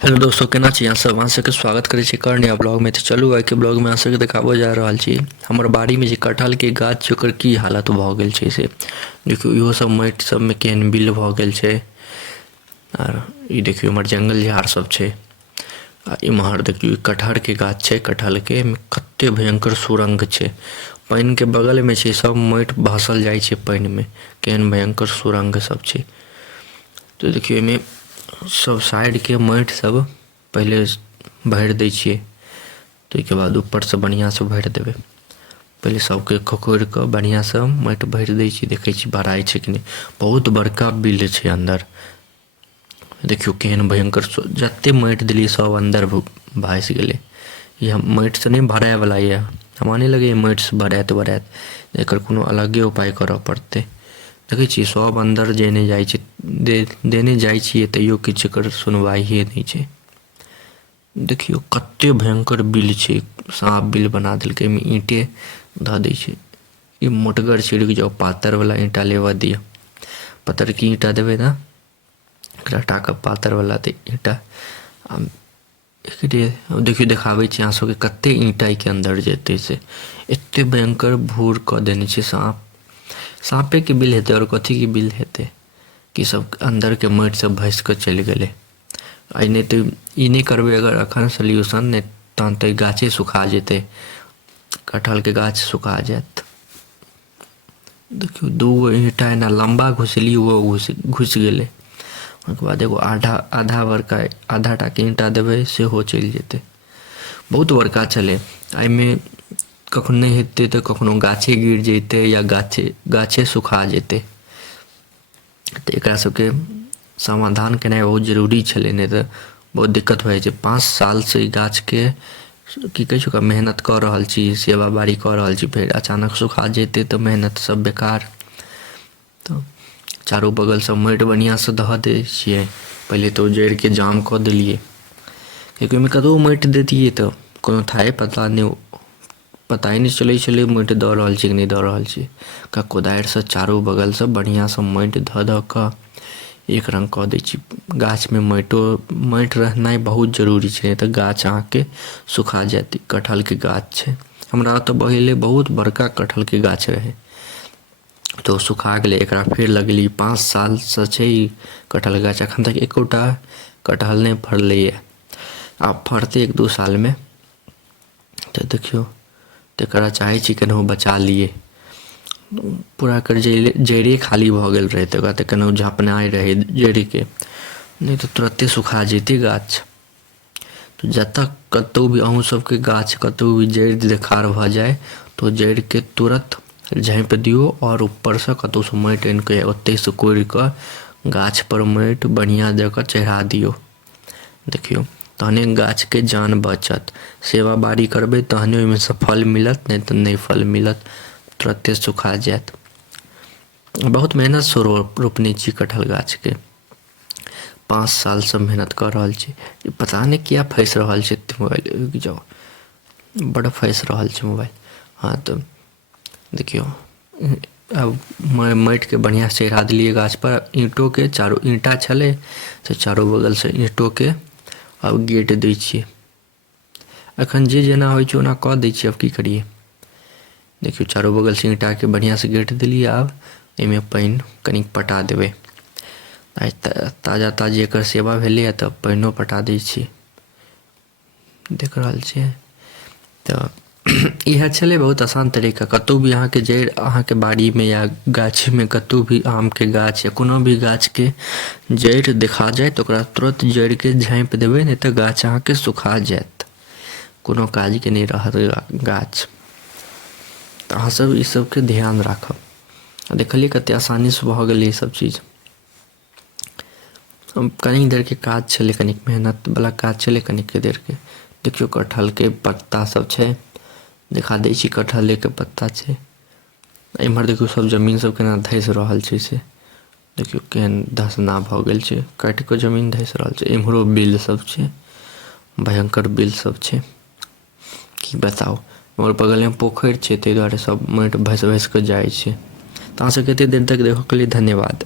Hello दोस्तों, केना छी अहाँ सब? अहाँ सबके स्वागत करै छी एक नया ब्लॉग में। तो चलू आइ के ब्लॉग में अहाँ सबके देखाबो जा रहल छी हमर बाड़ी में जे कटहल के गाछ छै ओकर की हालत भऽ गेल छै से देखियो। इहो सब माटि सब में केहन बिल भऽ गेल छै। आर ई देखियो हमर जंगल झाड़ सब छै। आ इम्हर देखियो कटहर के गाछ छै। कटहल के कते भयंकर सुरंग छै। पानि के बगल में छै, सब माटि भसल जाइ छै पानि में। केहन भयंकर सुरंग सब छै। तो देखियो एहिमे सब साइड के माटि सब पहिले भरि दै छियै। ताहिके बाद ऊपर से बढ़िया से भरि देबै। पहिले सबके खोखोरि कऽ बढ़िया से माटि भरि दै छियै। देखै छी भराइ छै कि नहि। बहुत बड़का बिल छै अंदर। देखियो केहन भयंकर जते माटि देलियै सब अंदर भासि गेलै। ई माटि से नहि भराय वाला ये। हमरा नहि लगैए माटि से भरायत एकर कोनो अलगे उपाय करऽ पड़तै। देखै छियै सब अंदर जेने जाइ छै, देने जाइ छियै तैयो किछु एकर सुनवाइए नहि छै। देखियो कते भयंकर बिल छै। साँप बिल बना देलकै। एहिमे ईंटे धऽ दै छै। ई मोटगर छै, रुकि जाउ पातर वाला ईंटा लेबऽ दिअ। पतरकी ईंटा देबै ने एकरा टाकब पातर वाला ईंटा। एकरे देखियो देखाबै छी अहाँ सबके कते ईंटा के अंदर जेतै से। एते भयंकर भूर कऽ देने छै साँप। साँपे के बिल हेतै और कथी के बिल हेतै कि सब अंदर के माटि सब भसि कऽ चलि गेलै। आ नहि तऽ ई नहि करबै अगर एखन सोल्यूशन, नहि तहन तऽ गाछे सुखा जेतै। कटहल के गाछ सुखा जायत। देखियो दूगो ईंटा एना लम्बा घुसेलियै वो घुसि गेलै। ओहिके बाद एगो आधा बड़का आधा टा के ईंटा देबै सेहो चलि जेतै। बहुत बड़का छलै। एहिमे कखनो नहि हेतै तऽ कखनो गाछे गिर जेतै या गाछे सुखा जेतै। तऽ एकरा सबके समाधान केनाइ बहुत जरूरी छलै, नहि तऽ बहुत दिक्कत भऽ जाइ छै। 5 साल से ई गाछ के की कहै छै ओकरा मेहनत कऽ रहल छी, सेवा बाड़ी कऽ रहल छी, फेर अचानक सुखा जेतै तऽ मेहनत सब बेकार। तऽ चारू बगल सब माटि बढ़िया से धऽ दै छियै। पहिले तऽ जड़ि के जाम कऽ देलियै, कियाकि ओहिमे कतबो माटि दैतियै तऽ कोनो थाहे पता नहि चलै छलै माटि दऽ रहल छी कि नहि दऽ रहल छी। कोदारिसँ चारू बगलसँ बढ़िआँसँ माटि धऽ कऽ एक रङ्ग कऽ दै छी। गाछमे माटि रहनाइ बहुत जरूरी छै, नहि तऽ गाछ अहाँके सुखा जायत। कटहलके गाछ छै हमरा ओतऽ पहिले बहुत बड़का कटहलके गाछ रहै, तऽ ओ सुखा गेलै। एकरा फेर लगेलियै। 5 सालसँ छै ई कटहल गाछ। एखन तक एकोटा कटहल नहि फड़लैए। आब फड़तै 1-2 सालमे। तऽ देखियौ तकरा चाहै छी केनाहु बचा लियै। पूरा एकर जड़िए खाली भऽ गेल रहै तऽ ओकरा तऽ केनाहु झपनाइ रहै जड़िके, नहि तऽ तुरत्ते सुखा जैतै गाछ। तऽ जतऽ कतहु भी अहूँ सबके गाछ कतहु भी जड़ि देखार भऽ जाय तऽ जड़िके तुरत झाँपि दियौ और ऊपरसँ कतहुसँ माटि आनिकऽ ओतहिसँ कोड़िकऽ गाछपर माटि बढ़िआँ जकाँ चढ़ा दियौ। देखियौ तहने गाछके जान बचत। सेवा बाड़ी करबै तहने ओहिमेसँ फल मिलत, नहि तऽ नहि फल मिलत, तुरत्ते सुखा जायत। बहुत मेहनतसँ रोपने छी कटहल गाछके। 5 सालसँ मेहनत कऽ रहल छी। पता नहि किया फँसि रहल छै मोबाइल। रुकि जाउ, बड़ फँसि रहल छै मोबाइल। हाँ तऽ देखियौ अब माटिके बढ़िआँसँ चढ़ा देलियै गाछपर। ईंटोके चारू ईंटा छलै तऽ चारू बगलसँ ईंटोके अब गेट दै छियै। एखन जे जेना होइ छै ओना कऽ दै छियै, आब की करियै। देखियौ चारू बगलसँ ईंटाके बढ़िआँसँ गेट देलियै। आब एहिमे पानि कनिक पटा देबै। आइ ताजा ताजी एकर सेवा भेलैए तऽ पानिओ पटा दै छियै। देख रहल छियै तऽ इएह छलै बहुत आसान तरीका। कतहु भी अहाँके जड़ि अहाँके बाड़ीमे या गाछीमे कतहु भी आमके गाछ या कोनो भी गाछके जड़ि देखा जाय तऽ ओकरा तुरत जड़िके झाँपि देबै, नहि तऽ गाछ अहाँके सुखा जायत। कोनो काजके नहि रहत गाछ। तऽ अहाँसब ई सबके ध्यान राखब। देखलियै कते आसानीसँ भऽ गेलै ई सब चीज। कनी देरके काज छलै, कनिक मेहनतवला काज छलै कनिक देरके। देखियौ कटहलके पत्ता सब छै, देखा दै छी कटहलेके पत्ता छै। एम्हर देखियौ सब जमीन सब केना धसि रहल छै से देखियौ केहन धसना भऽ गेल छै। काटि कऽ जमीन धसि रहल छै। एम्हरो बिल सब छै, भयंकर बिल सब छै, की बताउ। और बगलमे पोखरि छै ताहि दुआरे सब माटि भसि भसि कऽ जाइ छै। तऽ अहाँ सब कते देर तक देखऽ के लिए धन्यवाद।